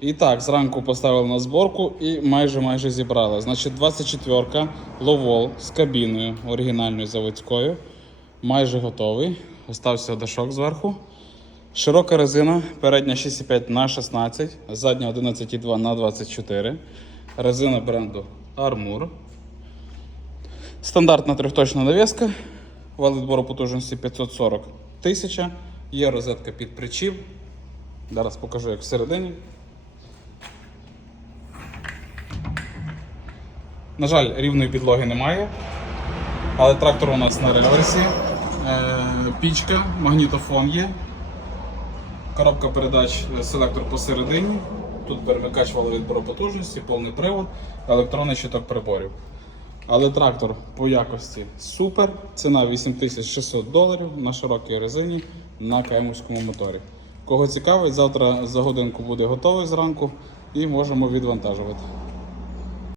І так, зранку поставили на зборку і майже майже зібрали. Значить, 24-ка ловол з кабіною оригінальною заводською. Майже готовий. Остався дашок зверху. Широка резина, передня 6,5 на 16, задня 11,2 на 24. Резина бренду Armour. Стандартна трьохточна навіска. Вал відбору потужності 540 тисяча. Є розетка під причіп. Зараз покажу, як всередині. На жаль, рівної підлоги немає. Але трактор у нас на реверсі. Е, пічка, магнітофон є. Коробка передач, е, селектор посередині. Тут перемикач валовідбору потужності, повний привод, електронний щиток приборів. Але трактор по якості супер. Ціна 8600 доларів на широкій резині на каймовському моторі. Кого цікавить, завтра за годинку буде готовий зранку і можемо відвантажувати.